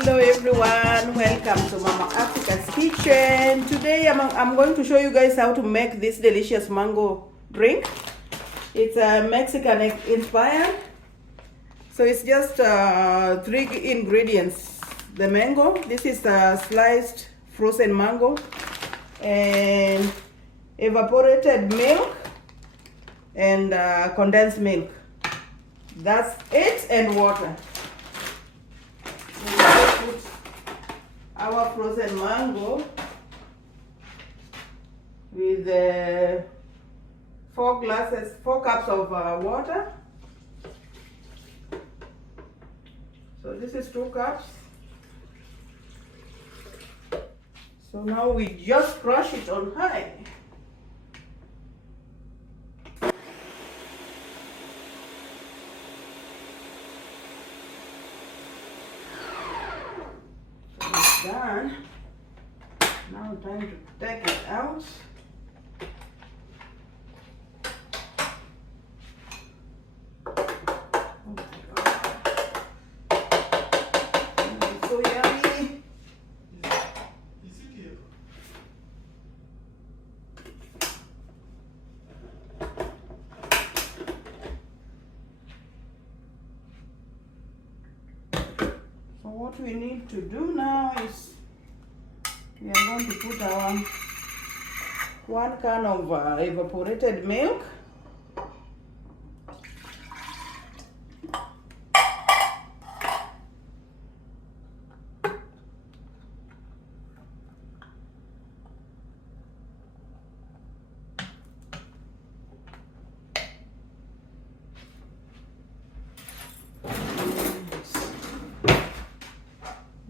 Hello everyone, welcome to Mama Africa's kitchen. Today I'm going to show you guys how to make this delicious mango drink. It's Mexican inspired. So it's just three ingredients. The mango, this is sliced frozen mango, and evaporated milk, and condensed milk. That's it, and water. Put our frozen mango with 4 cups of water. So this is 2 cups. So now we just crush it on high. Done. Now time to take it out. Oh my God. It's so yummy. So what we need to do now is we are going to put our 1 can of evaporated milk.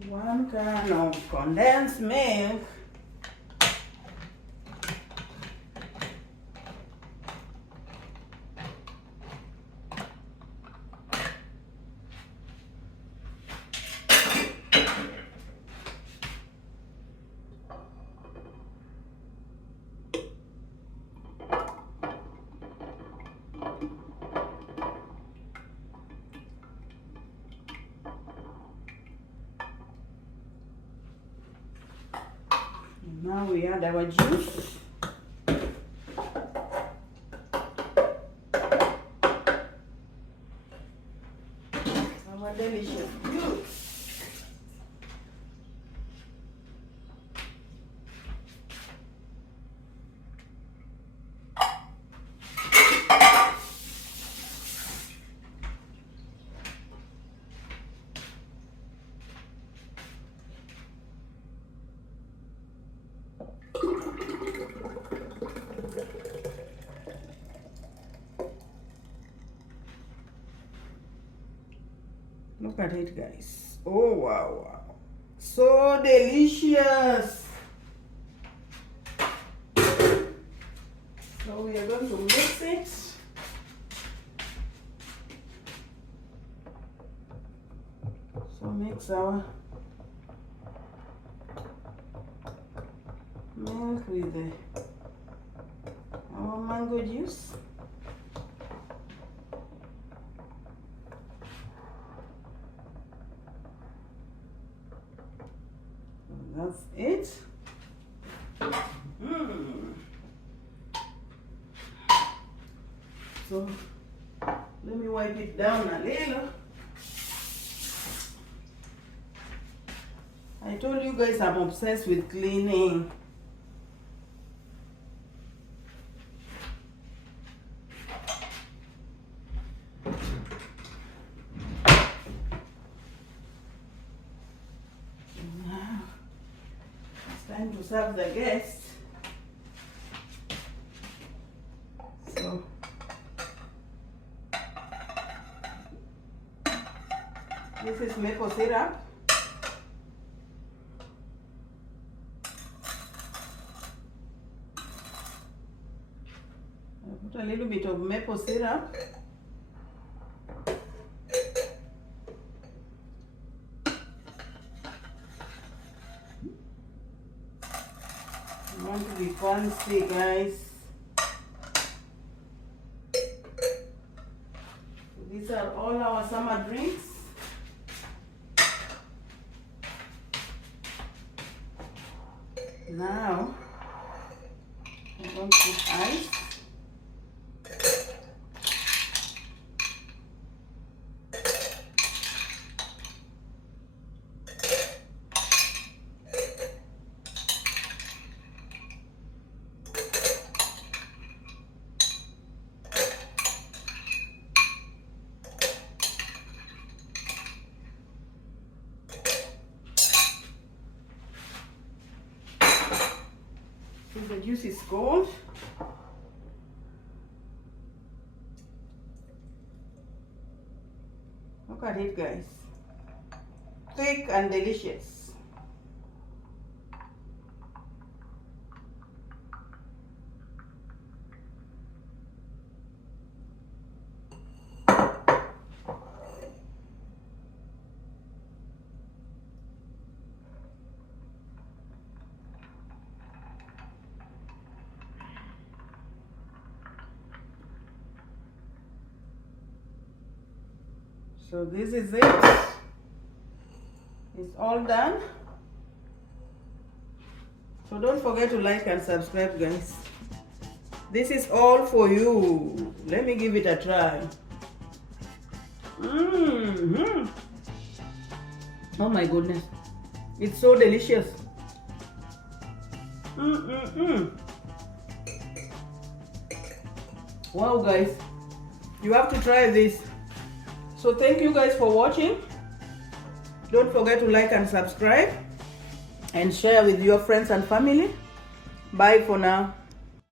One can of condensed milk. Now we add our juice. Our delicious juice. Look at it, guys. Oh wow, wow. So delicious. So we are going to mix it. So mix our milk with our mango juice. That's it. So let me wipe it down a little. I told you guys I'm obsessed with cleaning. Time to serve the guests. So this is maple syrup. I put a little bit of maple syrup. I want to be fancy, guys. So these are all our summer drinks. Now I'm going to put ice. The juice is cold. Look at it, guys. Thick and delicious. So this is it. It's all done. So don't forget to like and subscribe, guys. This is all for you. Let me give it a try. Oh my goodness. It's so delicious. Wow, guys. You have to try this. So thank you guys for watching. Don't forget to like and subscribe and share with your friends and family. Bye for now.